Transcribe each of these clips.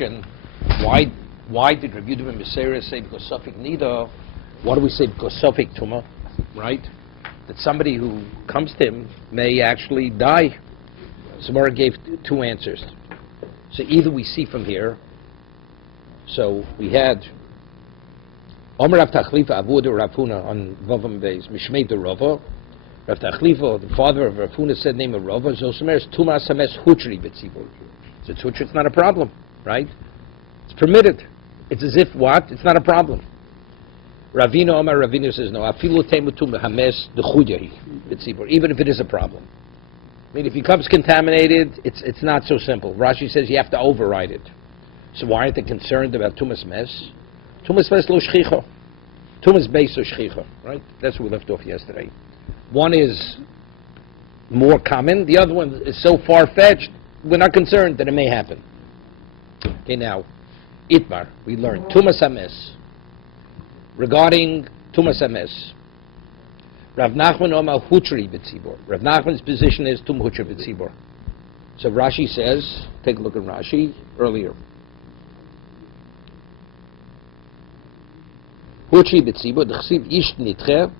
question, why did Rabbi Yehuda ben Meseira say because Sofik Nida? Why do we say because Sofik Tuma, right? That somebody who comes to him may actually die. Samara gave two answers. So either we see from here, so we had Omer Rav Tachlifa Abu de Rav Huna on Vavam Beis Mishmei de Rava. Rav Tachlifa, the father of Rav Huna, said name of Rava. Zosumer Tuma Sames Hutri B'tzibur. So Hutri, it's not a problem, right? It's permitted. It's as if what? It's not a problem. Ravina Omar Ravina says no. Afilu Teimutum Hames Dechuyahi B'tzibur. Even if it is a problem. I mean, if he comes contaminated, it's not so simple. Rashi says you have to override it. So why aren't they concerned about Tumas Mes? Tumas Mes lo shchicha. Tumas Beis lo shchicha, right? That's what we left off yesterday. One is more common. The other one is so far-fetched, we're not concerned that it may happen. Okay, now, Itmar, we learned Tumas Hames. Regarding Tumas Hames, Rav Nachman Omar Hutri B'tzibor. Rav Nachman's position is Tum Hutri B'tzibor. So Rashi says, take a look at Rashi earlier. Hutri B'tzibor, D'chsiv Ish Nitche,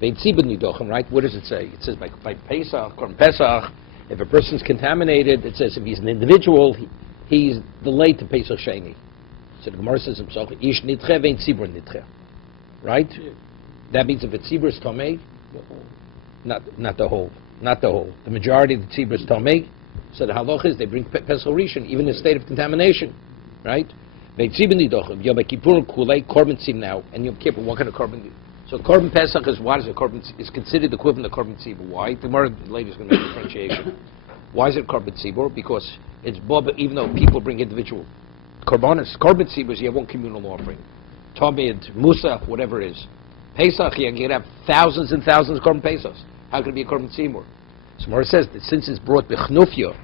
V'tzibor Nidochem, right? What does it say? It says by Pesach, Korban Pesach, if a person's contaminated, it says if he's an individual, he's delayed to Pesach Sheni. So the Gemara says himself, Ish Nitche, V'tzibor Nitche. Right? That means if a tzibur is tomei, not the whole. The majority of the tzibur is tomei. So the halach is they bring pesach rishon even in a state of contamination, right? Yom Kippur kulei korban tzib now, and Yom Kippur, what kind of korban? So korban pesach is what is a korban? Is considered the equivalent of korban tzibur. Why? The Gemara later is going to make a differentiation. Why is it korban tzibur? Because it's bob. Even though people bring individual korbanos, korban tzibur, you have one communal offering. Tomid, Musa, whatever it is. Pesach, you can have thousands and thousands of korban pesachs. How can it be a korban tzibur? So Mora says that since it's brought b'chnufya,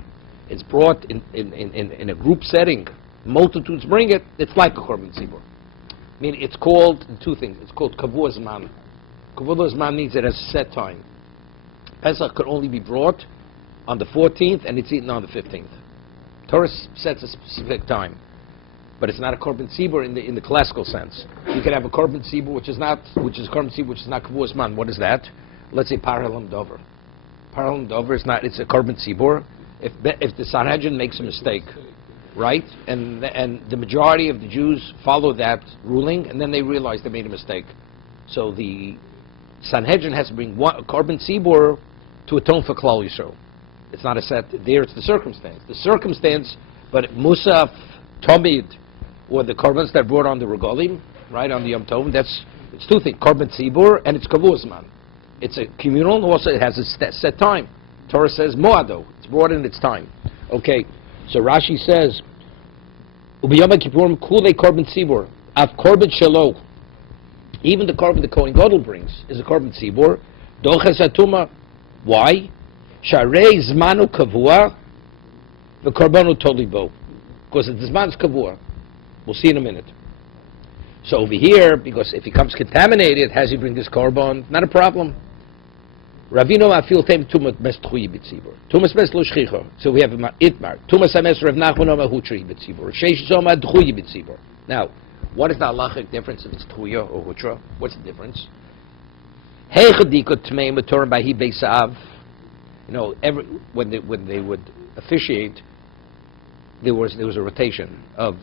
it's brought in a group setting, multitudes bring it, it's like a korban tzibur. I mean, it's called two things. It's called kavua zman. Kavua zman means it has a set time. Pesach could only be brought on the 14th, and it's eaten on the 15th. Torah sets a specific time. But it's not a korban tzibur in the classical sense. You can have a korban tzibur which is korban tzibur which is not kavua zman. What is that? Let's say paralam dover. Paralam dover is not. It's a korban tzibur. If the Sanhedrin makes a mistake, right, and the majority of the Jews follow that ruling, and then they realize they made a mistake, so the Sanhedrin has to bring a korban tzibur to atone for Klal Yisrael. It's not a set. There, it's the circumstance. But Musaf, Tomid, or the korbans that brought on the regalim, right, on the Yom Tov, it's two things, korban tzibur and it's kavua zman. It's a communal, and also it has a set time. Torah says moado, it's brought in its time. Okay, so Rashi says, Ubiyom Kippurim kulei korban tzibur, av korban shelo, even the korban the Kohen Gadol brings is a korban tzibur, doches atuma. Why? Sharei zmanu kavua, the korbanu tolibo, because the zman's kavua. We'll see in a minute. So over here, because if he comes contaminated, has he bring this korban? Not a problem. Ravino afil tem tumas mes tchuyi b'tzibur. Tumas mes lo shchicha. So we have itmar. Tumas hames Rav Nachman Omar hutri b'tzibur. Sheish zoma tchuyi b'tzibur. Now, what is the halachic difference if it's tchuya or hutra? What's the difference? Heichadiko tmei mator b'hi beisav. You know, when they would officiate, there was a rotation of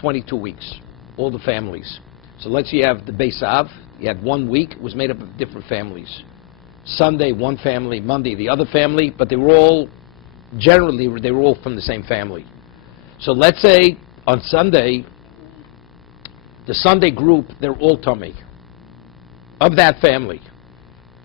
22 weeks, all the families. So let's say you have the Beisav, you had 1 week, it was made up of different families. Sunday, one family, Monday, the other family, but they were all from the same family. So let's say on Sunday, the Sunday group, they're all tummy of that family.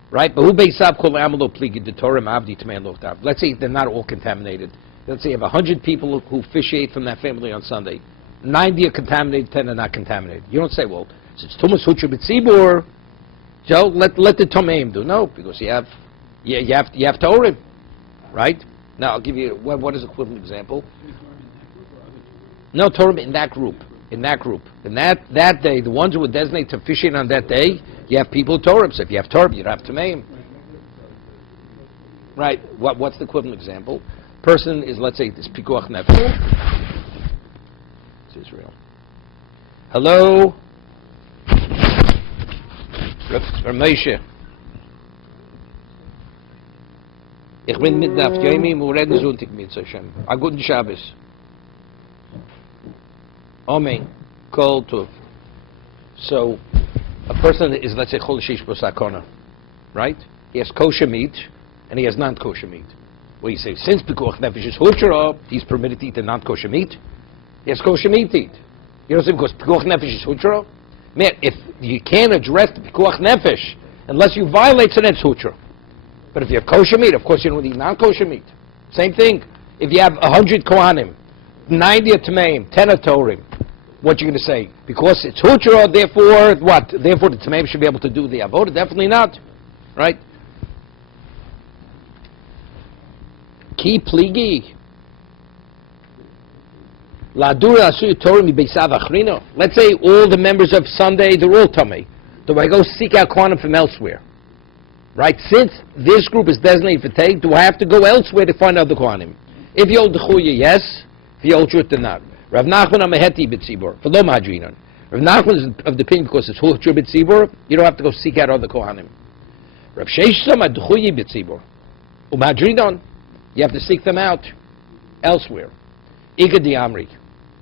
Right? But who Beisav kol amalo pligi de Torah ma'avdi t'mein lochtav. Let's say they're not all contaminated. Let's say you have 100 people who officiate from that family on Sunday. 90 are contaminated, 10 are not contaminated. You don't say, well, since Tumas Hutri B'tzibur, so let the Tomeim do. No, because you have Torim, right? Now I'll give you what is equivalent example. No Torim in that group. In that day, the ones who were designated to officiate on that day, you have people Torim. So if you have Torim, you don't have Tomeim. Right? What's the equivalent example? Person is, let's say, this Pikuach Nefesh. Israel. Hello? Ramesha. Ich bin mit Daf Yomi Yoma, wir reden Sonntag mit Hashem. A guten Shabbos. Amen. Kol Tov. So, a person is, let's say, Chol Shish B'Sakona, right? He has kosher meat, and he has non-kosher meat. Well, you say, since Pikuach Nefesh is Hutra, he's permitted to eat the non-kosher meat. He has kosher meat to eat. You know what I'm saying? Because Pikuach Nefesh is Hutra. Man, if you can't address the Pikuach Nefesh unless you violate it, it's Hutra. But if you have kosher meat, of course you don't eat non-kosher meat. Same thing. If you have 100 Kohanim, 90 are Tameim, 10 are Torim, what you going to say? Because it's Hutra, therefore what? Therefore the Tameim should be able to do the Avodah? Definitely not. Right? Ki pligi. Let's say all the members of Sunday, they're all Tamei. Do I go seek out Kohanim from elsewhere? Right? Since this group is designated for take, do I have to go elsewhere to find other Kohanim? If you hold the Chuya, yes. If you hold Shut, then not. Rav Nachman Ameheti B'tzibor. For Lo Mahadrinon. Rav Nachman is of the opinion because it's Chuya B'tzibor, you don't have to go seek out other Kohanim. Rav Sheisham Ad Chuya B'tzibor. Umahadrinon. You have to seek them out elsewhere. Iga Di Amri.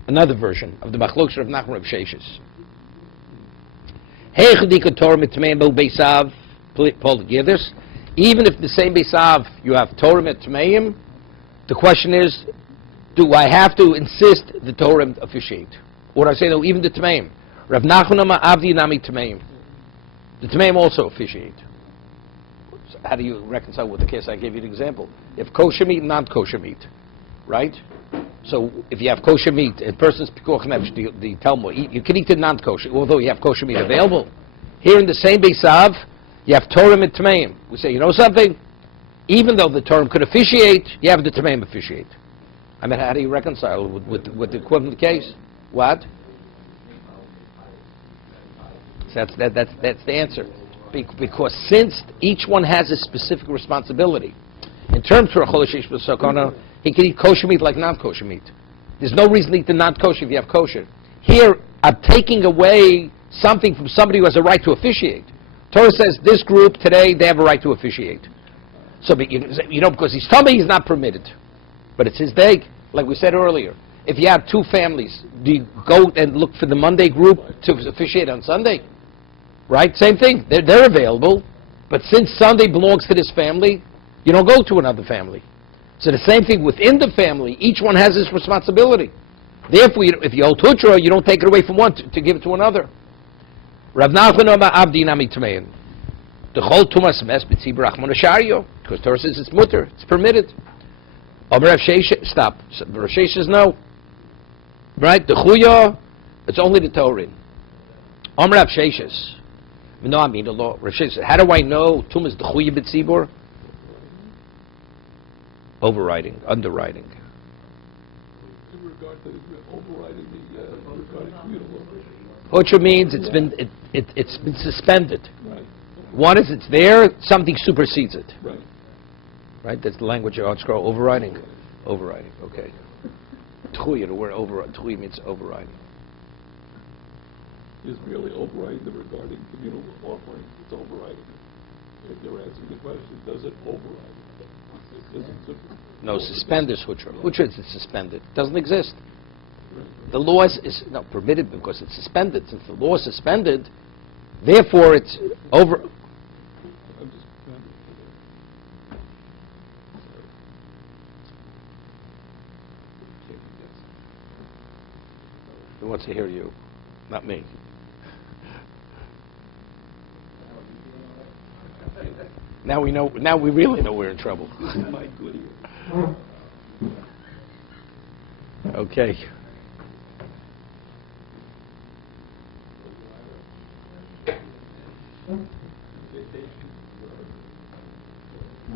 Another version of the Machlokes of Nachman Rav Sheishis. Heichadika Torah Mitmeim Bo Beisav. Paul Githers. Even if the same Beisav you have Torah Mitmeim, the question is, do I have to insist the Torah officiate? Or I say, no, even the Tmeim. Rav Nachman Avdi Nami Tmeim. The Tmeim also officiate. So how do you reconcile with the case I gave you an example? You have kosher meat and non-kosher meat, right? So if you have kosher meat, a person's pikuach nefesh, the Talmud, you can eat the non-kosher, although you have kosher meat available. Here in the same Beisav, you have Torah and Tmeim. We say, you know something? Even though the Torah could officiate, you have the Tmeim officiate. I mean, how do you reconcile with the equivalent case? What? So that's the answer. Because since each one has a specific responsibility, in terms of Chol Shish B'Sakona, he can eat kosher meat like non-kosher meat. There's no reason to eat the non-kosher if you have kosher. Here, I'm taking away something from somebody who has a right to officiate. Torah says this group today, they have a right to officiate. So, because he's tummy, he's not permitted. But it's his day, like we said earlier. If you have two families, do you go and look for the Monday group to officiate on Sunday? Right? Same thing. They're available. But since Sunday belongs to this family, you don't go to another family. So the same thing within the family, each one has his responsibility. Therefore, if you hold Tutra, you don't take it away from one to give it to another. Rav Nachman Amar Avdi Nami Tmein. The whole Tumas Mes B'tzibur Achmon Ashario, because Torah says it's mutter, it's permitted. Omer Rav Sheish, stop. Rav Sheish says no. Right? The Chuya, it's only the Torah. Omer Rav Sheish. No, I mean the law. Rav Sheish says, how do I know Tumas the Chuya B'tzibur? Overriding, underwriting. In regard to overriding the regarding communal law. Hutra means it's been suspended. Right. One is it's there, something supersedes it. Right. Right? That's the language of Art Scroll. Overriding. Overriding. Okay. Tchuya, the word override. Tchuya means overriding. Is merely overriding the regarding communal offering. It's overriding. If they're answering the question, does it override? No, suspend is Hutra. Hutra is suspended. It doesn't exist. The law is not permitted because it's suspended. Since the law is suspended, therefore it's over. I'm just Who wants to hear you? Not me. Now we know. Now we really know we're in trouble. my goodie. Okay.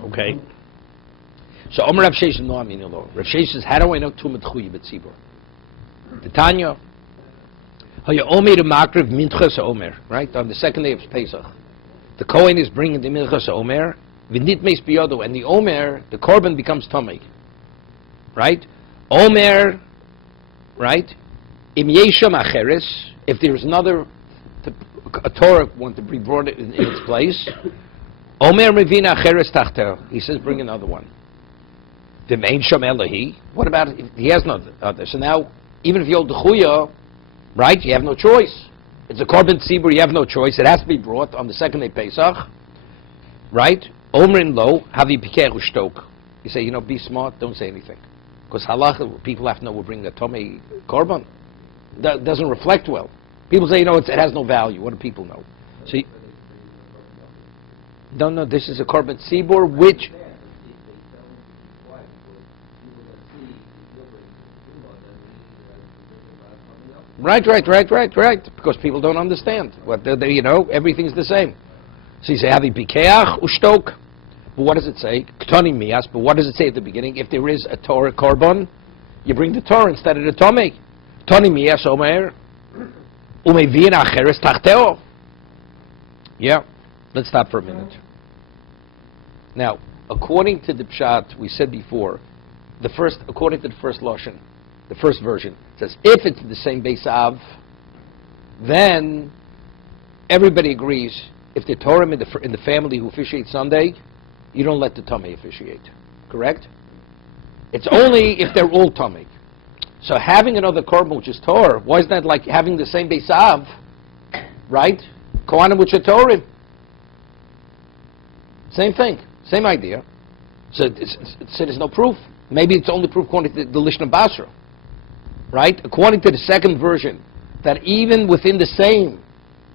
Okay. So Omer Rav Sheish no amin lo. Rav Sheish says, how do I know Tumat Chuyi B'tzibur? The Tanya. Haya Omer Makriv Minchas Omer. Right on the second day of Pesach, the Kohen is bringing the Minchas Omer. V'nit Meis Biyodo, and the Omer, the Korban becomes Tomei. Right? Omer, right? Im yesham acheres, if there's another, a Torah want to be brought in its place, Omer mevina acheres tachter, he says bring another one. V'im ein sham elahi, what about if he has no other? So now, even if you hold the chuya, right, you have no choice. It's a korban tzibur, you have no choice. It has to be brought on the second day Pesach, right? Omrin lo, havi pikeh ushtok. You say, be smart, don't say anything. Because halacha, people have to know we're bringing a tomei korban. That doesn't reflect well. People say, it has no value. What do people know? So, no, this is a korban tzibur, which... Right. Because people don't understand. Everything's the same. So you say, Havi Pikeach Ushtok. But what does it say? Ktoni Mias. But what does it say at the beginning? If there is a Torah korban, you bring the Torah instead of the Tomei. Ktoni Mias Omer. Umevin Acheres Tachteo. Yeah. Let's stop for a minute. Now, according to the Pshat, we said before, according to the first Lashon, the first version says, if it's the same Beis Av, then everybody agrees. If the Torah in the family who officiate Sunday, you don't let the Tomei officiate. Correct? It's only if they're all Tomei. So having another korban which is Torah, why is that like having the same Beis Av, right? Kohanim which are Torah. Same thing, same idea. So there's no proof. Maybe it's only proof according to the Lishna Basra. Right? According to the second version, that even within the same,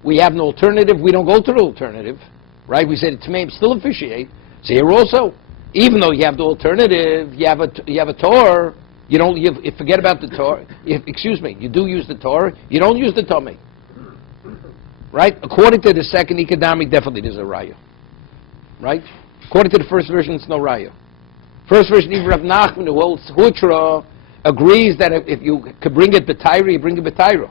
we have no alternative, we don't go to the alternative. Right? We say the Tmeim still officiate. So here also, even though you have the alternative, you have a Torah, you forget about the Torah. You do use the Torah, you don't use the Tomei. Right? According to the second Ikadami, definitely there's a Raya. Right? According to the first version, it's no Raya. First version, even Rav Nachman, who holds Hutra, agrees that if you could bring it b'tayra, you bring it b'tayra.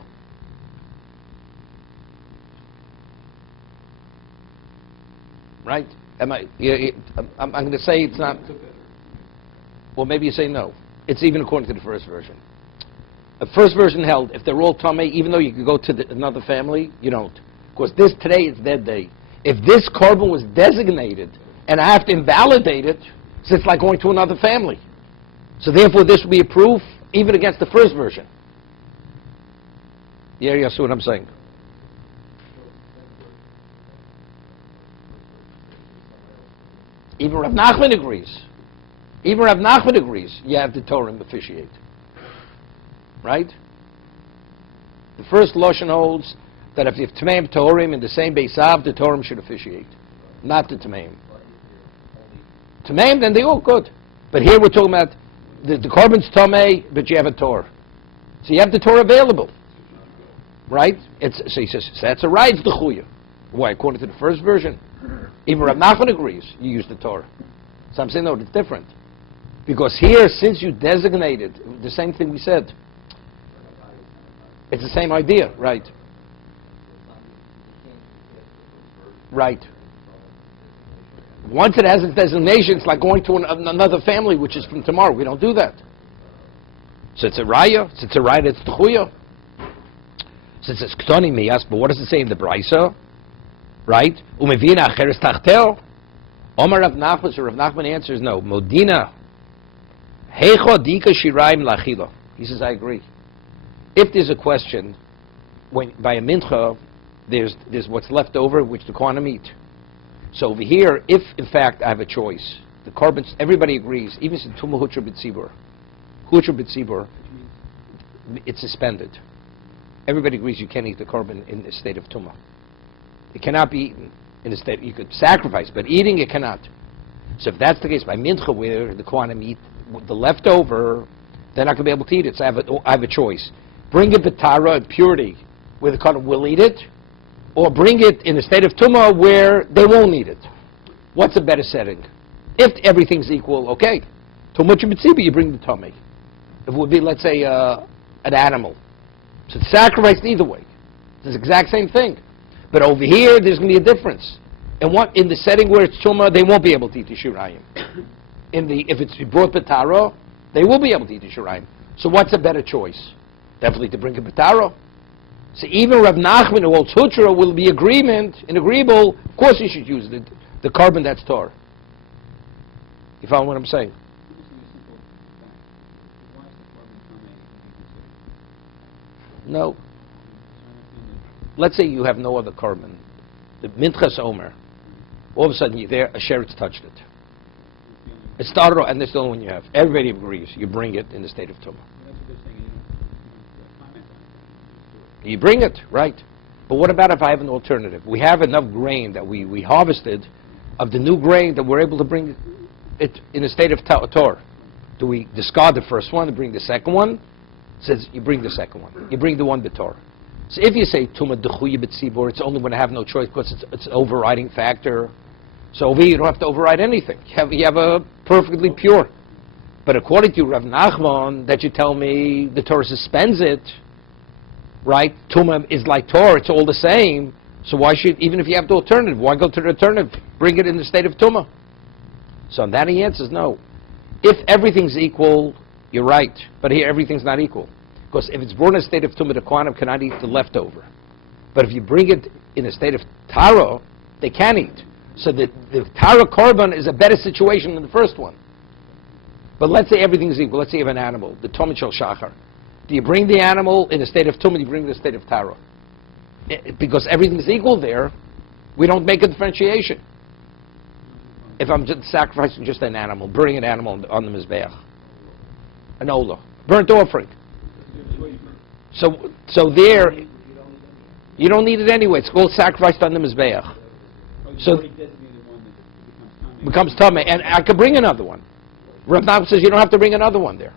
Right? I'm going to say it's not. Well, maybe you say no. It's even according to the first version. The first version held, if they're all Tomei, even though you could go to another family, you don't. Because today is their day. If this korban was designated, and I have to invalidate it, so it's like going to another family. So therefore, this will be a proof even against the first version. Yeah, you see what I'm saying? Even Rav Nachman agrees. You have the Torah officiate. Right? The first Lashon holds that if you have Tmeim Torim in the same Beis Av, the Torah should officiate. Not the Tmeim. Tmeim, then they all good. But here we're talking about the korban's Tomei, but you have a Torah. So you have the Torah available. Right? So he says, that's a right, it's the Chuya. Why? According to the first version. Even Rav Nachman agrees, you use the Torah. So I'm saying, no, it's different. Because here, since you designated, the same thing we said, it's the same idea, right? Right. Once it has its designation, it's like going to another family, which is from tomorrow. We don't do that. So it's a raya. It's the chuya. So it says ktoni miyas, but what does it say in the brisa? Right? Umevina acheres tachteo. Omar Rav Nachman. So Rav Nachman answers no. Modina. Heicho dika shiraim lachila. He says, I agree. If there's a question, by a mincha, there's what's left over, which the kohanim eat. So over here, if in fact I have a choice, the korban, everybody agrees, even in Tumah Hutra B'tzibur, it's suspended. Everybody agrees you can't eat the korban in the state of Tumah. It cannot be eaten in the state, you could sacrifice, but eating it cannot. So if that's the case, by mincha, where the kohanim eat the leftover, they're not going to be able to eat it. So I have a choice. Bring it b'tara, in purity, where the kohanim will eat it, or bring it in a state of tumah where they won't eat it. What's a better setting? If everything's equal, okay. Tumah b'tzibi, you bring the tummy. If it would be, let's say, an animal. So it's sacrificed either way. It's the exact same thing. But over here, there's going to be a difference. And in the setting where it's tumah, they won't be able to eat the shirayim. If it's brought b'tara, they will be able to eat the shirayim. So what's a better choice? Definitely to bring a betaro. So even Rav Nachman, who holds Hutra, will be agreeable. Of course, you should use the carbon that's tar. You follow what I'm saying? No. Let's say you have no other carbon. The Minchas Omer. All of a sudden, you're there, a sheretz touched it. It started off, and that's the only one you have. Everybody agrees. You bring it in the state of Tumah. You bring it, right. But what about if I have an alternative? We have enough grain that we harvested of the new grain that we're able to bring it in a state of Tor. Do we discard the first one and bring the second one? It says you bring the second one. You bring the one b'Tor. So if you say Tumah Dechuya B'Tzibur, it's only when I have no choice because it's an overriding factor. So over here you don't have to override anything. You have a perfectly pure. But according to Rav Nachman, that you tell me the Torah suspends it, right? Tumah is like Torah, it's all the same. So why should, even if you have the alternative, why go to the alternative? Bring it in the state of Tumah. So on that he answers no. If everything's equal, you're right. But here everything's not equal. Because if it's brought in a state of Tumah, the Kohanim cannot eat the leftover. But if you bring it in a state of Tara, they can eat. So the Tara Korban is a better situation than the first one. But let's say everything's equal. Let's say you have an animal, the Tomid Shel Shachar. Do you bring the animal in a state of Tumah, you bring it in a state of Tara? Because everything's equal there, we don't make a differentiation. If I'm just sacrificing just an animal, burning an animal on the Mizbeach, an Ola, burnt offering. So there, you don't need it anyway. It's called sacrificed on the Mizbeach. So becomes Tameh, and I could bring another one. Rav Nachman says you don't have to bring another one there.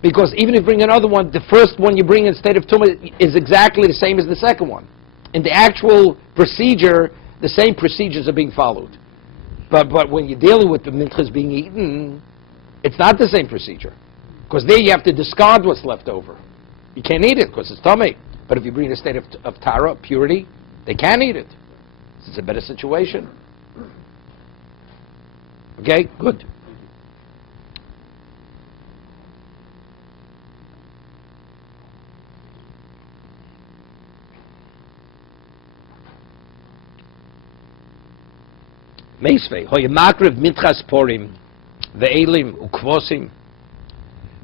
Because even if you bring another one, the first one you bring in state of Tumah is exactly the same as the second one. In the actual procedure, the same procedures are being followed. But when you're dealing with the minchas being eaten, it's not the same procedure. Because there you have to discard what's left over. You can't eat it because it's tummy. But if you bring a state of tara, purity, they can eat it. It's a better situation. Okay, good. Meisvei, hoye makrev minchas porim, ve'elim ukvosim.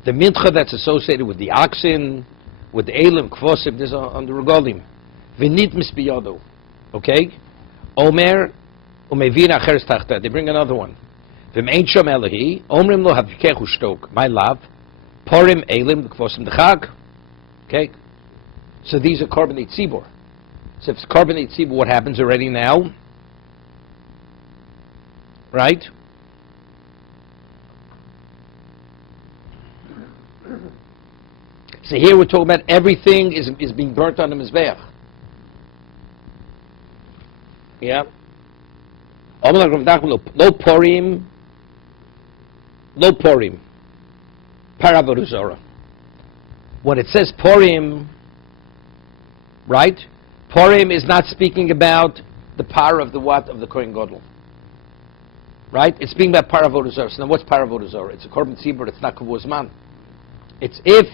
The mincha that's associated with the oxen, with the elim, kvosim, this is on the regalim. V'nit misbiyodo. Okay? Omer, umevin acheres tachta. They bring another one. V'mein shom elahi, omrim lo havkechu shtok. My love, porim, elim, kvosim dechag. Okay? So these are carbonate tzibur. So if it's carbonate tzibur, what happens already now? Right? So here we're talking about everything is being burnt on the Mizbeach. Yeah. Lo porim. Paravoduzora. When it says porim, right? Porim is not speaking about the power of the what? Of the Kohen Gadol. Right? It's speaking about paravoduzora. So now what's paravoduzora? It's a korban tzibur, it's not kavuz man. It's if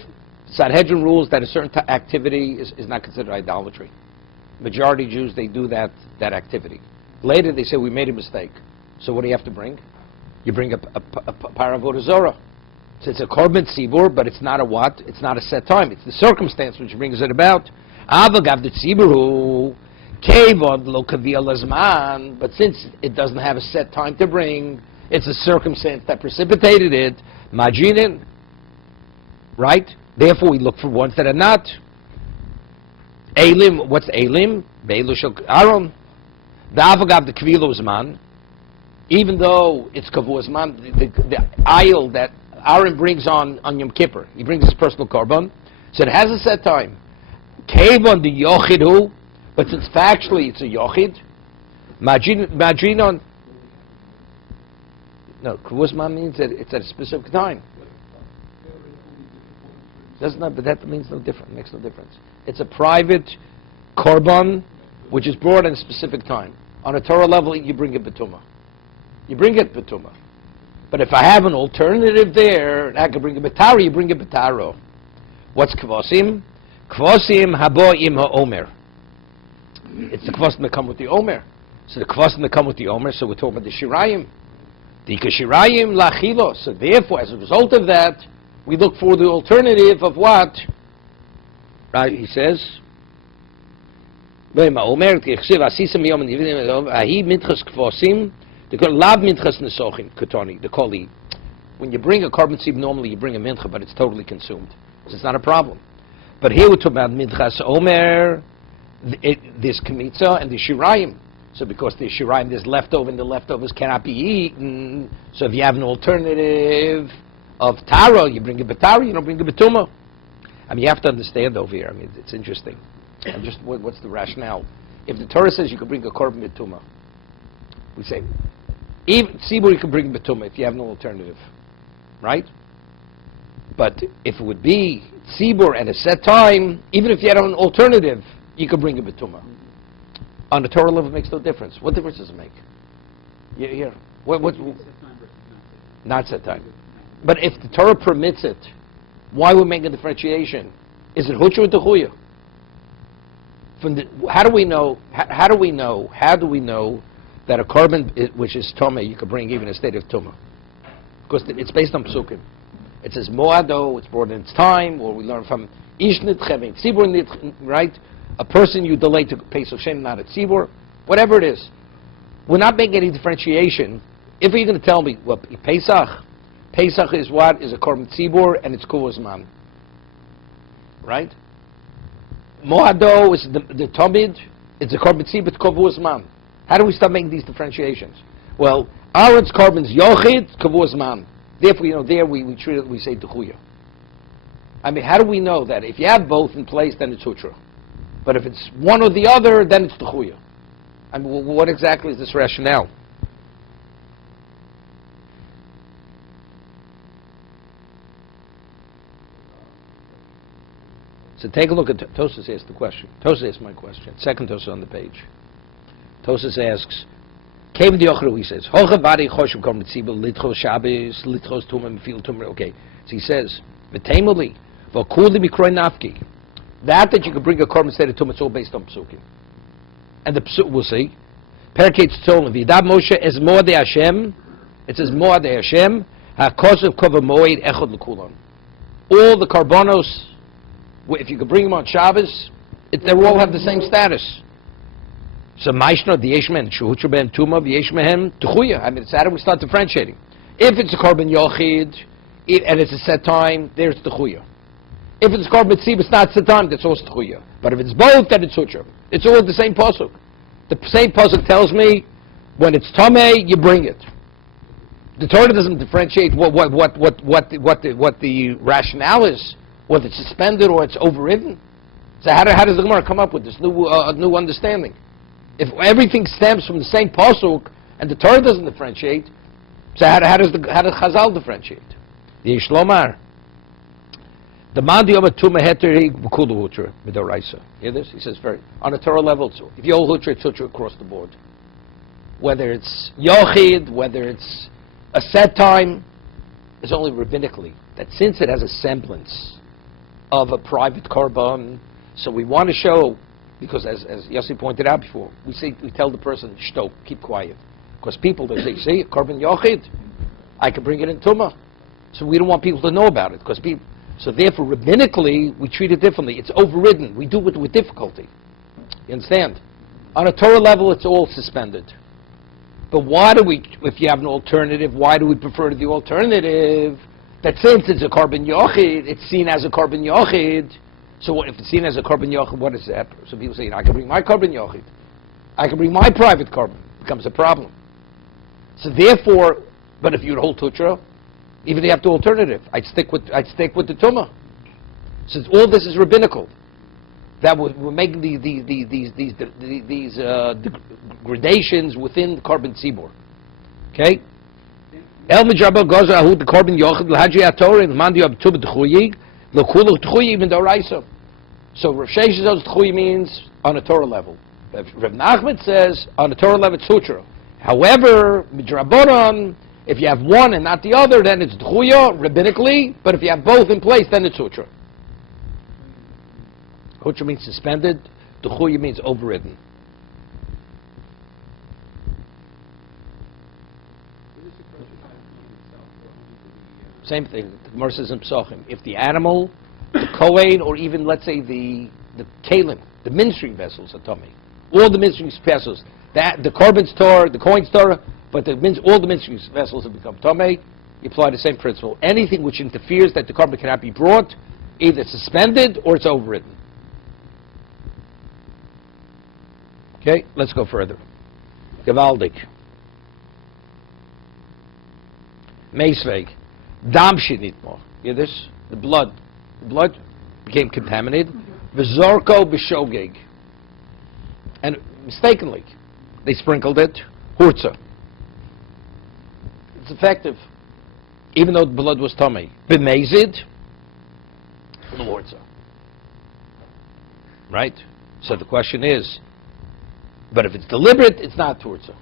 Sanhedrin rules that a certain activity is not considered idolatry. Majority Jews, they do that activity. Later they say, we made a mistake. So what do you have to bring? You bring a paravoduzora. So it's a korban tzibur, but it's not a what? It's not a set time. It's the circumstance which brings it about. Avagav the tziburu, kevod lo kaviyah lazman. But since it doesn't have a set time to bring, it's a circumstance that precipitated it. Majinin, right? Therefore, we look for ones that are not. Elim, what's Elim? Beilu shel Aaron. The avagav the kaviyah zman. Even though it's kavua zman, the aisle that Aaron brings on Yom Kippur, he brings his personal korban, so it has a set time. Kevon the yochidu, but since factually it's a yochid, majinon. No, kavua zman means that it's at a specific time. Doesn't that, but that means no difference. Makes no difference. It's a private korban which is brought at a specific time. On a Torah level, you bring it betuma. You bring it betuma. But if I have an alternative there, I can bring it betara. You bring it betaro. What's kvosim? Kvosim habo im ha'omer. It's the kvosim that come with the omer. So the kvosim that come with the omer, so we're talking about the shirayim. The shirayim lachilo. So therefore, as a result of that, we look for the alternative of what? Right, he says, when you bring a carbon seed, normally you bring a mincha, but it's totally consumed. So it's not a problem. But here we're talking about minchas omer, this kemitza, and the shirayim. So because the shirayim, there's leftover, and the leftovers cannot be eaten. So if you have an alternative of taro, you bring a betara, you don't bring a betuma. I mean, you have to understand over here. I mean, it's interesting. And just what's the rationale? If the Torah says you can bring a korban betuma, we say, even tzibur you can bring betuma if you have no alternative, right? But if it would be tzibur at a set time, even if you had an alternative, you could bring a betuma. On the Torah level, it makes no difference. What difference does it make? Yeah. What? Not set time. But if the Torah permits it, why would we make a differentiation? Is it hutra or techuya? How do we know that a carbon which is toma you could bring even a state of tuma? Because it's based on psukim. It says moado, it's brought in its time, or we learn from ish nitchevin tzibur nit, right? A person you delay to pay so shem, not a tzibur, whatever it is. We're not making any differentiation. If you're going to tell me, well, Pesach is what? Is a korban tzibur, and it's kuvos, right? Moado is the Talmud, it's a korban tzibur, it's kuvos man. How do we start making these differentiations? Well, Aaron's korban's yochid, kuvos man. Therefore, there we treat it, we say techuya. I mean, how do we know that? If you have both in place, then it's hutra. But if it's one or the other, then it's techuya. I mean, what exactly is this rationale? So take a look at Tosas asked the question. Tosas asked my question. Second Tosas on the page. Tosas asks, Kevin Diochru, he says, Hocha bari choshev kol mitzibel litchos Shabbos litchos tumah mefil tumah. Okay, so he says, v'teimoli v'kuli b'kroi nafki. That you can bring a korban state of tumah, it's all based on psukim. And the psuk, we'll see. Perkei tzolin v'yidab Moshe es moadei Hashem. It says moadei Hashem ha'kosev kova moed echad l'kulam. All the karbonos, if you could bring them on Shabbos, they all have the same status. So Maishna, the Yeshmehen, Shuhutra Ben Tuma, the Yeshmehen, Techuya. I mean, it's how do we start differentiating? If it's a korban yochid, and it's a set time, there's Techuya. If it's korban tzib, it's not set time, that's also Techuya. But if it's both, then it's Hutra. It's all the same pasuk. The same pasuk tells me, when it's Tameh, you bring it. The Torah doesn't differentiate what the rationale is, whether it's suspended or it's overridden. So how does the Gemara come up with this new understanding? If everything stems from the same pasuk and the Torah doesn't differentiate, so how does Chazal differentiate? The Yishlomar, the Mandi Yoma Tuma Heteri B'Kulu Hutra Midoraisa. Hear this? He says on a Torah level, so if you hold Hutra, it's Hutra across the board. Whether it's Yochid, whether it's a set time, it's only rabbinically that since it has a semblance of a private korban, so we want to show, because as Yossi pointed out before, we tell the person, shto, keep quiet. Because people, they say, see, korban yochid, I can bring it in tumah. So we don't want people to know about it. So therefore, rabbinically, we treat it differently. It's overridden. We do it with difficulty. You understand? On a Torah level, it's all suspended. But why do we, if you have an alternative, why do we prefer the alternative? That since it's a korban yochid, it's seen as a korban yochid. So if it's seen as a korban yochid, what is that? So people say, I can bring my korban yochid. I can bring my private korban. It becomes a problem. So therefore, but if you'd hold tutra, even if you have the alternative, I'd stick with the tumah. Since all this is rabbinical, that we're making these gradations within the korban tzibur. Okay. El Mijaba goes ahud the korban yochid l'hadji ator and mandi ab tub t'chuyi l'kulu t'chuyi even d'oraisa. So Rav Sheshes says t'chuyi means on a Torah level. Rav Nachman says on a Torah level it's sutra. However, midrabanan, if you have one and not the other, then it's t'chuya rabbinically. But if you have both in place, then it's sutra. Hutra means suspended. Duchuya means overridden. Same thing. The Gemara says in Psachim. If the animal, the Kohen, or even, let's say, the Kalim, the ministering vessels are tummy. All the ministering vessels, the Korban's Torah, the Kohen's Torah, but all the ministering vessels have become tummy. You apply the same principle. Anything which interferes that the Korban cannot be brought, either suspended or it's overridden. Okay, let's go further. Gewaldig. Meisveg. Dam shenitmo. You hear this? The blood became contaminated. V'zorko b'shogeg. And mistakenly, they sprinkled it. Hurtza. It's effective, even though the blood was tummy. B'mezid. Hurtza. Right? So the question is, but if it's deliberate, it's not hurtza.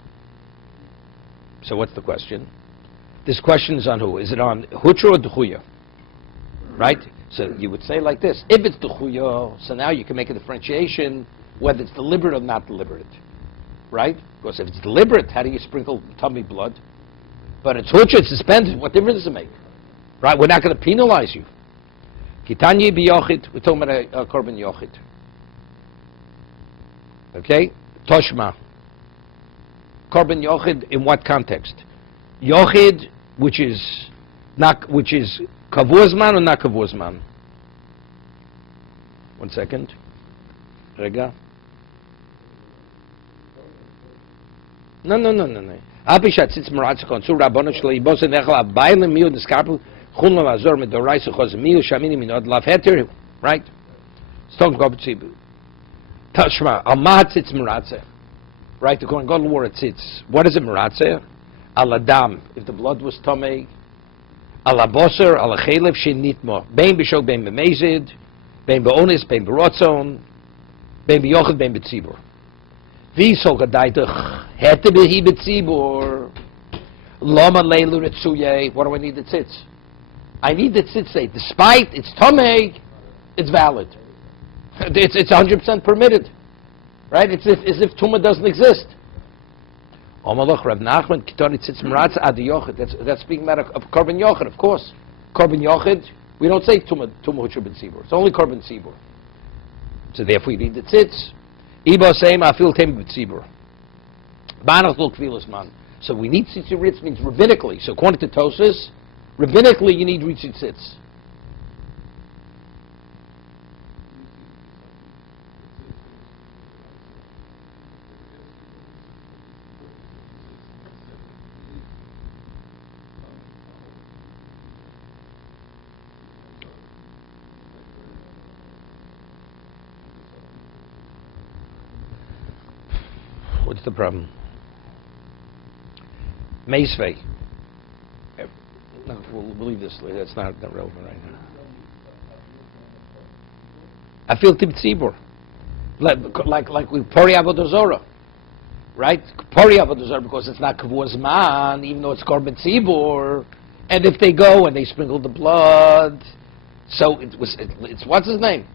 So what's the question? This question is on who? Is it on Hutra or Duchuya? Right? So you would say like this. If it's Duchuya, so now you can make a differentiation whether it's deliberate or not deliberate. Right? Because if it's deliberate, how do you sprinkle tummy blood? But it's Hutra, it's suspended. What difference does it make? Right? We're not going to penalize you. Kitanyi biyochid. We're talking about a korban yochid. Okay? Toshma. Korban yochid in what context? Yochid, which is kavuzman or not kavuzman? 1 second. Rega. No. Abishat sitz maratzakon sur rabbono shlo ibos nechla baile miu diskarpu khun la azor mit dorais khoz miu shamini minod laf heter. Right? Stone gobtzibu. Tashma amat sitz maratzah. Right? The Kohen Gadol wore it sitz. What is it maratzah? Aladam, if the blood was tamei, alaboser, alachelev shenitmo, bein b'shog, bein b'mezid, bein b'onis, bein b'rotzon, bein b'yochid, bein b'tzibur. V'isol gadaitach, hete b'hi b'tzibur, loma leilu netzuye. What do I need the tzitz? I need the tzitz. Despite it's tamei, it's valid. It's 100% permitted, right? It's as if tumah doesn't exist. That's speaking about a korban yochid, of course. Korban yochid, we don't say tumah hutra ben tzibur. It's only korban tzibur. So therefore you need the tzitz. Iba seim afil tem b'tzibur. Banach lo kvilas man. So we need tzitzi ritz means rabbinically. So according to Tosas, rabbinically you need ritzi tzitz. What's the problem? Meisvei. No, we'll leave this. That's not relevant right now. I feel tib tzibur. Like with Pori Avodah Zorah. Right? Pori Avodah Zorah because it's not Kavua Zman, even though it's Korban Tzibur. And if they go and they sprinkle the blood, so it's what's his name?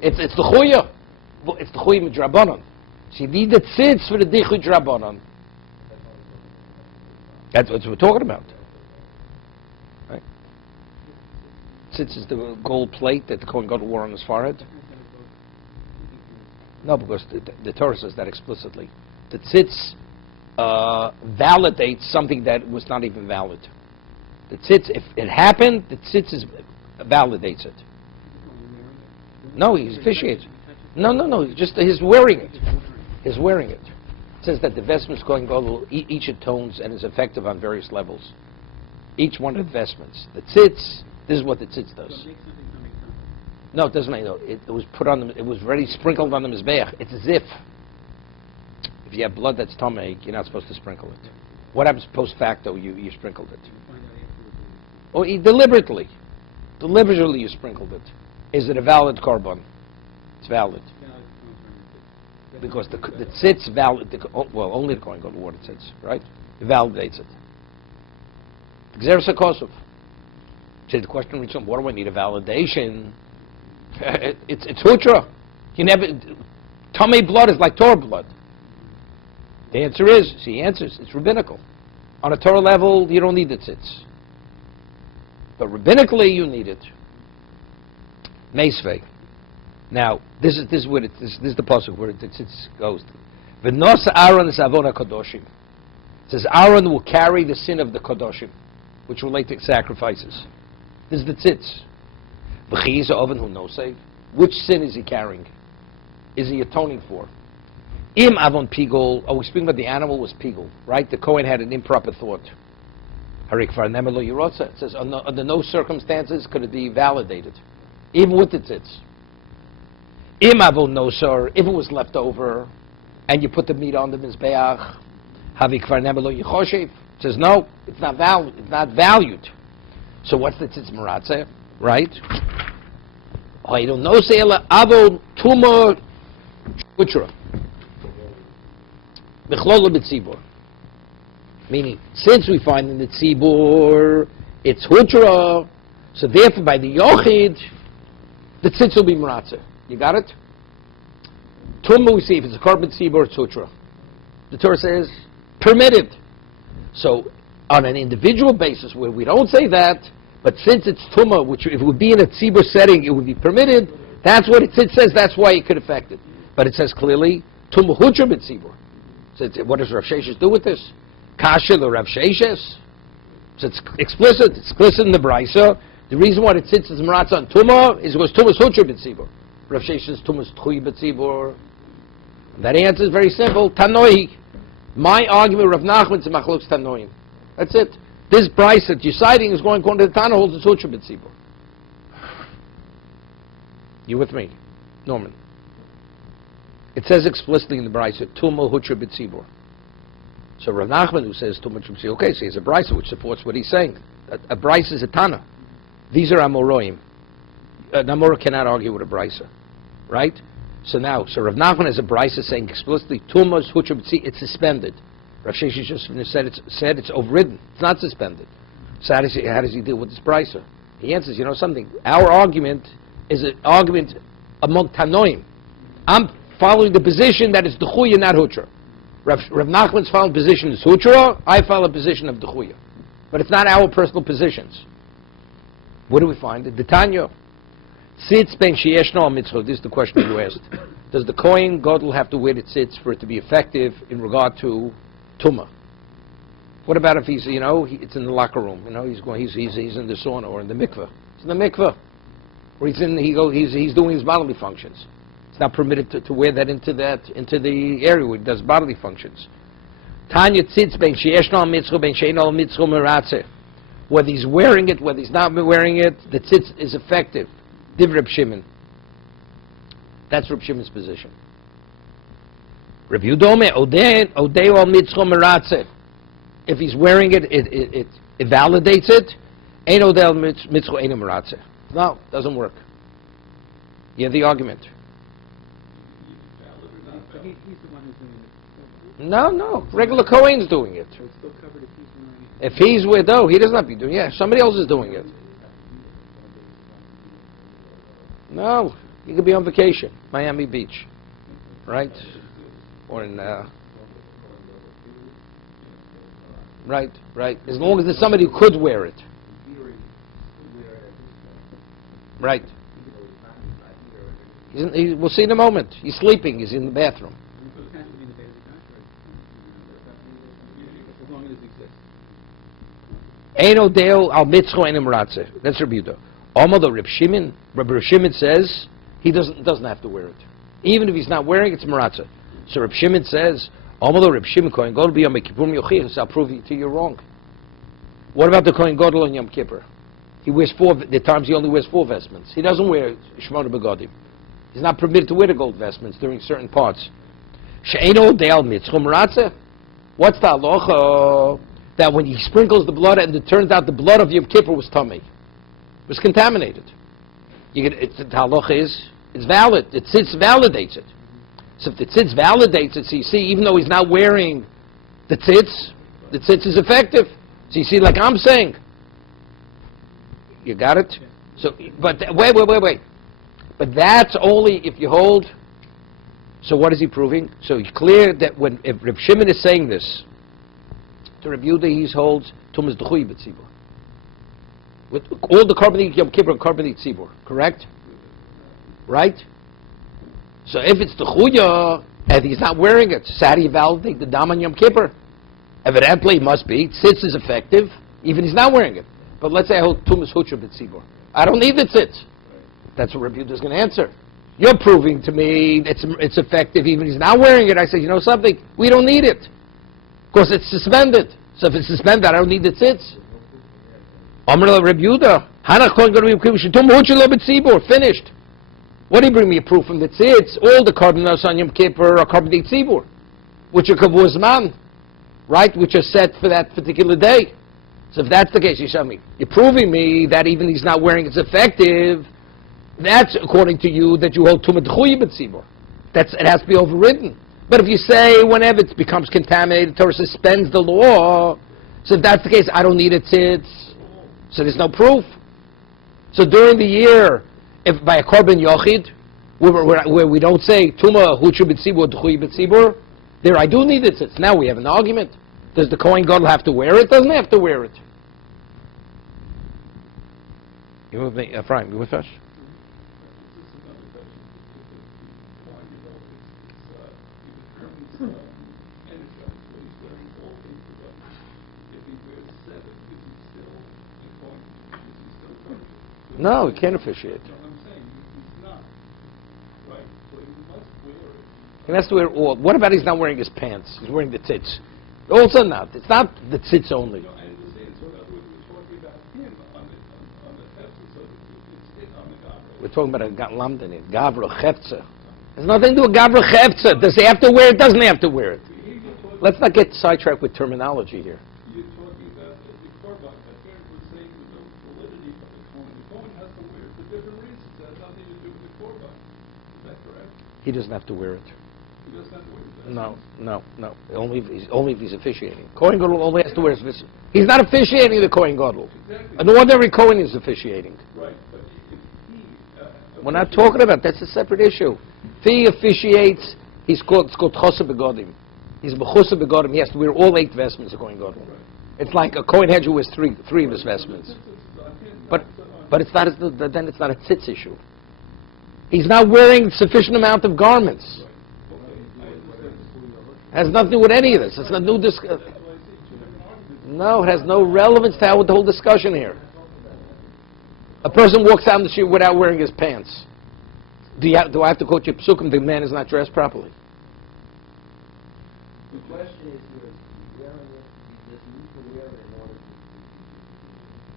It's the Chuya. It's the Chuya Midrabanon. So you need the tzitz for the dichud rabbanon. That's what we're talking about. Right? Tzitz is the gold plate that the Kohen Gadol wore on his forehead. No, because the Torah says that explicitly. The tzitz validates something that was not even valid. The tzitz, if it happened, the tzitz validates it. No, he officiates. No. Just he's wearing it. He's wearing it. It says that the vestments Kohen Gadol, each atones and is effective on various levels. Each one of the vestments. The tzitz, this is what the tzitz does. No, it doesn't make no. It was put on them. It was already sprinkled on the mizbeach. It's as if you have blood that's tamei, you're not supposed to sprinkle it. What happens post facto? You sprinkled it. Or deliberately you sprinkled it. Is it a valid korban? It's valid. Because the tzitz valid. Only the Kohen Gadol wore the tzitz, right? It validates it. Gzeres HaKosov. So the question reaches, what do I need a validation? It's hutra. You never. Tamei blood is like Torah blood. The answer is, she answers, it's rabbinical. On a Torah level, you don't need the tzitz. But rabbinically, you need it. Meisvei. Now, this is the pasuk where the tzitz goes. V'nos Aaron is avon kadoshim. It says Aaron will carry the sin of the kadoshim, which relate to sacrifices. This is the tzitz. V'chi oven hu nosei. Which sin is he carrying? Is he atoning for? Im avon pigol. Oh, we're speaking about the animal was pigol, right? The Kohen had an improper thought. Harik far nemelo yirotza. It says under no circumstances could it be validated, even with the tzitz. Im avon nosor. If it was left over, and you put the meat on the mizbeach, havik far nemelo yichoshev. It says no, it's not valued. It's not valued. So what's the tzitz maratze, right? Oh, you don't know. Say avon tumor hutra. Meaning, since we find in the tzibur, it's hutra, so therefore by the yochid, the tzitz will be meratzeh. You got it? Tumma, we see if it's a korban tzibur, it's hutra. The Torah says, permitted. So, on an individual basis, where we don't say that, but since it's tumma, which if it would be in a tzibur setting, it would be permitted, that's what it says, that's why it could affect it. But it says clearly, tumma hutra b'tzibur. So what does Rav Sheshes do with this? Kasha the Rav Sheshes. So it's explicit in the Brisa. The reason why it sits as Maratza on Tumah is because Tumah is Hutra b'tzibur. Rav Sheshes Tumah is Tchui b'tzibur. That answer is very simple. Tanoi. My argument, Rav Nachman's Machlokes Tanoim. That's it. This Brisa that you're citing is going according to the Tana holds it's Hutra b'tzibur. You with me? Norman. It says explicitly in the Brisa, Tumah Hutra b'tzibur. So Rav Nachman, who says Tumah Hutra b'tzibur, okay, so he has a Brisa which supports what he's saying. A Brisa is a Tana. These are Amoroim. An Amora cannot argue with a Brisa. Right? So Rav Nachman has a Brisa saying explicitly, Tumah Hutra b'tzibur, it's suspended. Rav Sheshes just said it's overridden. It's not suspended. So how does he deal with this Brisa? He answers, you know something, our argument is an argument among Tanoim. I'm following the position that is Dechuya, not Hutra. Rav Nachman's following position is Hutra, I follow the position of Dechuya. But it's not our personal positions. What do we find? The Tanya. Tzitz ben sheyeshno mitzvah. This is the question you asked. Does the Kohen Gadol have to wear the tzitz for it to be effective in regard to Tumah? What about if he's, it's in the locker room, he's in the sauna or in the mikveh. He's in the mikveh. Or he's doing his bodily functions. It's not permitted to wear that into the area where he does bodily functions. Tanya tzitz ben sheyeshno mitzvah ben she'eno mitzvah meratzeh. Whether he's wearing it, whether he's not wearing it, the tzitz is effective. Div Reb Shimon. That's Reb Shimon's position. Reb Yudome odeo mitzvah meratzeh. If he's wearing it, it validates it. Ein odeo mitzvah ein meratzeh. No, doesn't work. You have the argument. He's the one who's doing it. No. Regular Kohen's doing it. So it's still covered if he's wearing it. If he's with, he does not be doing it. Yeah, somebody else is doing it. No, you could be on vacation, Miami Beach, right? Or in, right. As long as there's somebody who could wear it. Right. We'll see in a moment. He's sleeping. He's in the bathroom. So it has to be in the basic contract. As long as it exists. Eino deo al mitzcho enim ratze. That's Rabbi Yehuda. Although Reb Shimon says he doesn't have to wear it. Even if he's not wearing it, it's maratze. So Reb Shimon says, although Reb Shimon Kohen Gadol be Yom Kippur Yochis, I'll prove to you wrong. What about the Kohen Gadol on Yom Kippur? He wears the times he only wears 4 vestments. He doesn't wear Shmona Begadim. He's not permitted to wear the gold vestments during certain parts. She'eno de'al mitzvah maratze. What's the halacha? That when he sprinkles the blood and it turns out the blood of Yom Kippur was tummy. It was contaminated. The halacha is, it's valid. The tzitz validates it. So if the tzitz validates it, so you see, even though he's not wearing the tzitz is effective. So you see, like I'm saying. You got it? So, but wait. But that's only if you hold. So what is he proving? So it's clear that if Reb Shimon is saying this, to Reb Yehuda he holds Tumas D'chuy B'tzibur. With all the Korbanot Yom Kippur and Korbanot Tzibur, correct? Right? So if it's D'chuya, and he's not wearing it, so how do you validate the Dam on Yom Kippur? Evidently it must be. Tzitz is effective, even he's not wearing it. But let's say I hold Tumas Hutra B'tzibur. I don't need the tzitz. That's what Reb Yehuda is going to answer. You're proving to me it's effective even if he's not wearing it. I say, you know something? We don't need it. Because it's suspended. So if it's suspended, I don't need the tzitz. Amar Reb Yehuda, Hanach Kohen Gadol Yom Kippur Shetum Hutra Lo B'tzibur. Finished. What do you bring me a proof from the tzitz? All the korbanos on Yom Kippur are Korbanot Tzibur, which are Kavur Zman, right? Which are set for that particular day. So if that's the case, you show me. You're proving me that even he's not wearing it's effective. That's according to you that you hold Tumah D'chuy B'tzibur. It has to be overridden. But if you say whenever it becomes contaminated, Torah suspends the law. So if that's the case, I don't need a tzitz. So there's no proof. So during the year, if by a korban yochid, where we don't say Tumah Hutra B'tzibur D'chuy B'tzibur, there I do need a tzitz. Now we have an argument. Does the Kohen Gadol have to wear it? Doesn't have to wear it. You with me, Ephraim? You with us? No, he can't officiate. He has to wear all. What about he's not wearing his pants? He's wearing the tzitz. Also not. It's not the tzitz only. We're talking about a lamdan in Gavra Chefza. There's nothing to do with Gavra Chefza. Does he have to wear it? Doesn't he have to wear it? Let's not get sidetracked with terminology here. You're talking about the korban. I think we're saying the validity of the Kohen. The Kohen has to wear it for different reasons. That has nothing to do with the korban. Is that correct? He doesn't have to wear it. He doesn't have to wear it. No. Only if he's officiating. Kohen Gadol only has to wear his. He's not officiating the Kohen Gadol. Exactly. An ordinary Kohen is officiating. Right, but if he... We're not talking about that's a separate issue. If he officiates, it's called Chosa Begodim. He's Bechosa Begodim. He has to wear all 8 vestments of Kohen Gadol. Right. It's like a Kohen Hedge who wears three of his vestments. But it's not. Then it's not a tzitz issue. He's not wearing sufficient amount of garments. Has nothing to do with any of this. It's not new No, it has no relevance to the whole discussion here. A person walks down the street without wearing his pants. Do I have to quote you psukim? The man is not dressed properly. The question is, wearing it, does he need to wear it in order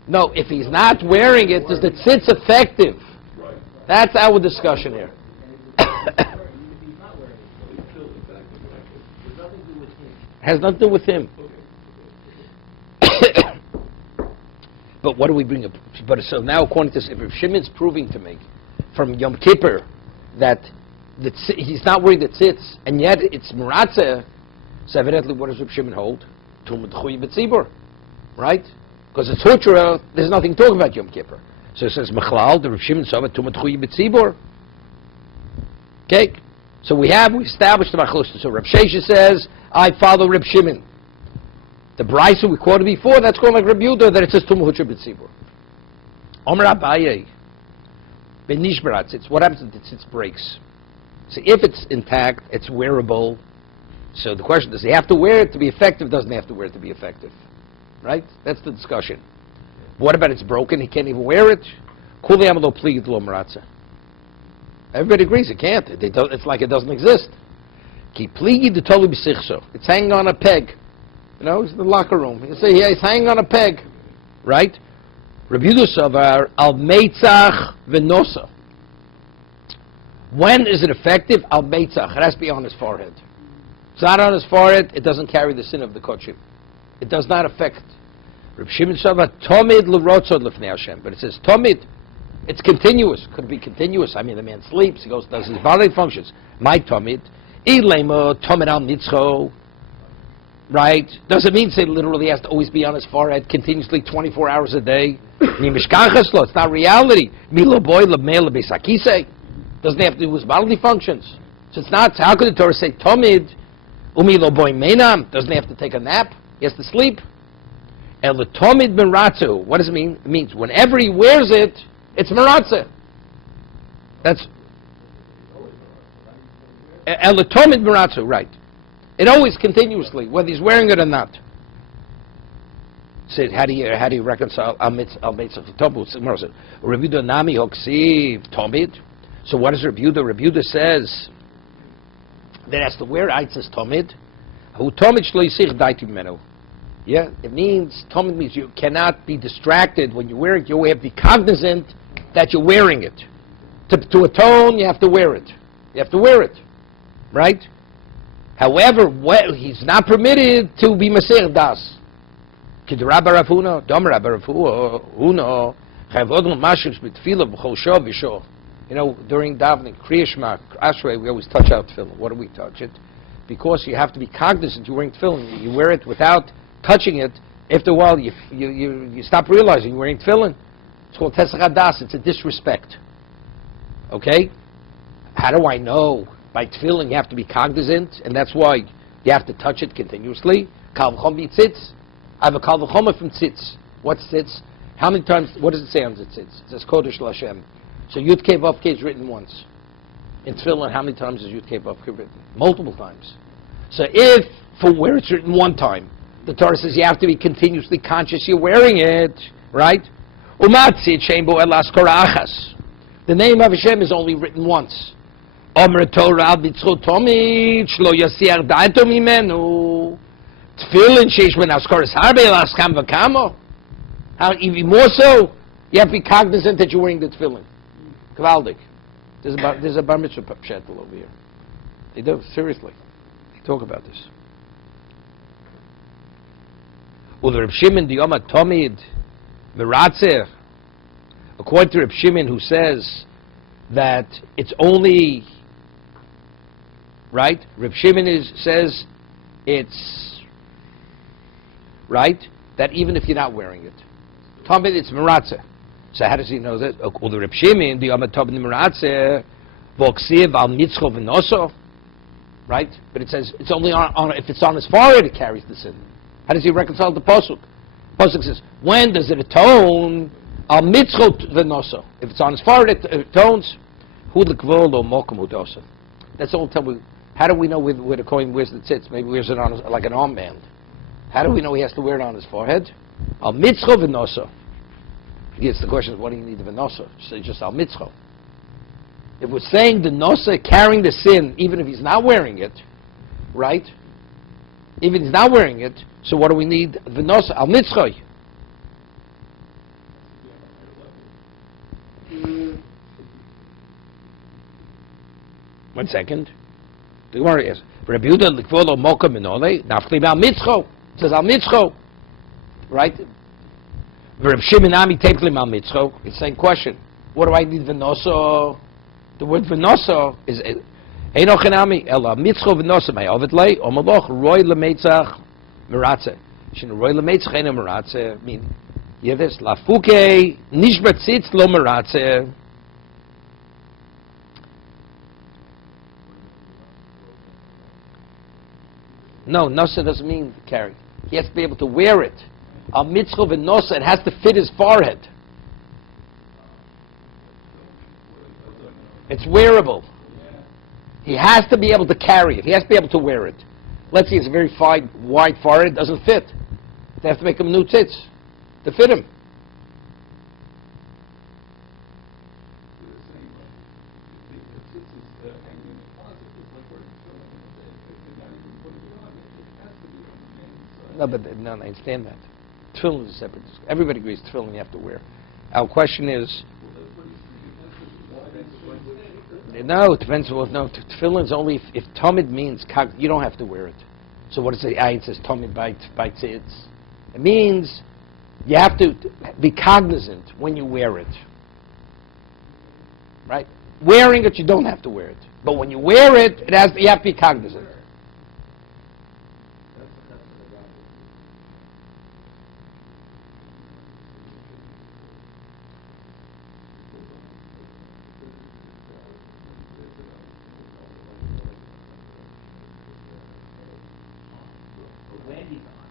to... No, if he's not wearing it, does the tzitz effective? Right. That's our discussion here. Has nothing to do with him. But what do we bring up? But so now, according to if Shimon's proving to me from Yom Kippur that he's not wearing the tzitz, and yet it's meratzeh, so evidently what does Reb Shimon hold? Tumah D'chuy B'tzibur, right? Because it's hutra, there's nothing to talk about Yom Kippur. So it says Mechlal, the Reb Shimon saw Tumah D'chuy B'tzibur. Okay, so we established the machlus. So Reb Shesha says, I follow Reb Shimon. The brayso we quoted before, that's called like Reb Yehuda, that it says Tumah Hutra B'tzibur. Omer Abaye, Benishbarat tzitz. What happens if the tzitz breaks? So if it's intact, it's wearable. So the question, does he have to wear it to be effective? Doesn't he have to wear it to be effective? Right? That's the discussion. What about it's broken? He can't even wear it? Kuli amalo pligid lo meratza. Everybody agrees it can't. It's like it doesn't exist. Ki pligi de tolu b'sichso. It's hanging on a peg. You know, it's the locker room. You say, yeah, it's hanging on a peg. Right? Rabbi Yehuda Savar al meitzach v'nosa. When is it effective? Al meitzach. It has to be on his forehead. It's not on his forehead, it doesn't carry the sin of the kochim. It does not affect. Rabbi Shimon Savar tomid l'rotzod l'fnei Hashem. But it says tomid. It's continuous. Could be continuous. I mean, the man sleeps. He goes, does his bodily functions. My tomid. Ilema tomid al nitzcho. Right? Doesn't mean say literally he has to always be on his forehead continuously 24 hours a day. It's not reality. Doesn't have to do with his bodily functions. So it's not, how could the Torah say, Tomid, umi lo boy menam, doesn't have to take a nap, he has to sleep. El tomid meratzu, what does it mean? It means whenever he wears it, it's meratze. That's, el tomid meratzu, right. It always continuously, whether he's wearing it or not. So how do you reconcile al mitzvah tomid? Rabbi Nami hoksiv tomid. So what does Rabbi Yehuda? Rabbi Yehuda says that has to wear aitzes tomid. Hu tomid shlo yisich daiti menu. Yeah, it means tomid means you cannot be distracted when you wear it. You have to be cognizant that you're wearing it. To atone, you have to wear it. You have to wear it, right? However, he's not permitted to be Masir Das. You know, during davening, Kriya Shema, Ashrei, we always touch out tefillin. What do we touch it? Because you have to be cognizant you're wearing tefillin. You wear it without touching it. After a while, you stop realizing you're wearing tefillin. It's called Tesach Hadas. It's a disrespect. Okay? How do I know? By tefillin, you have to be cognizant, and that's why you have to touch it continuously. Kal v'chom b'tzitz. I have a kal v'chom from tzitz. What's tzitz? How many times? What does it say on the tzitz? It says Kodesh L'Hashem. So Yud Kei Vav Kei is written once. In tefillin, how many times is Yud Kei Vav Kei written? Multiple times. So if for where it's written one time, the Torah says you have to be continuously conscious you're wearing it, right? Umatzit shein bo elas korachas. The name of Hashem is only written once. Omer Torah b'tzchut tomid shlo yasiach da'ato mimenu. Tefillin sheish ben askoras harbe elas kam v'kamo. How even more so, you have to be cognizant that you're wearing the tefillin. Kvaldik. There's a bar mitzvah pshatel over here. They do, seriously. They talk about this. Well, Reb Shimon the Yoma Tomid Meratzer. According to Reb Shimon, who says that it's only right. Reb Shimon says it's right that even if you're not wearing it, Tomid it's Meratzer. So how does he know that? The Reb Shimon, the Yom Tov Nimratze, Voksiv al Mitzcho v'Noso, right? But it says it's only on if it's on his forehead it carries the sin. How does he reconcile the pasuk? Pasuk says, when does it atone al Mitzcho v'Noso? If it's on his forehead it atones. Hu l'kvol lo mokum udosa. That's all. Tell me. How do we know where the coin wears the tzitz? Maybe he wears it on like an armband. How do we know he has to wear it on his forehead? Al Mitzcho v'Noso. Yes, the question is, what do you need of a nosa? So just al mitzcho. If we're saying the nosa carrying the sin, even if he's not wearing it, right? Even if he's not wearing it, so what do we need the nosa al mitzcho? 1 second. The Gemara is Rabbi Yehuda likvolo moka minole nafli al mitzcho. It says al mitzcho, right? Reb Shimon Ami Teplim al Mitzcho. It's the same question. What do I need v'noso? The word v'noso is Eino Chenami Ela Mitzcho v'noso Ma'ovet Lei Omaloch Roy Lemeitzach Meratze. Shin Roy Lemeitzach Eino Meratze. Mean, you hear this? Lafuke Nishbat Tzitz Lo Meratze. No, nosa doesn't mean carry. He has to be able to wear it. Al mitzvah v'nosa, it has to fit his forehead. It's wearable. He has to be able to carry it. He has to be able to wear it. Let's see, it's a very fine, wide forehead. It doesn't fit. They have to make him new tzitz to fit him. No, but no, I understand that. Tefillin is separate. Everybody agrees tefillin you have to wear. Our question is, no, it depends. Well, no, tefillin is only if tomid means you don't have to wear it. So what does it say? It says tomid by tzitz. It means you have to be cognizant when you wear it. Right? Wearing it, you don't have to wear it. But when you wear it, you have to be cognizant. land he's on.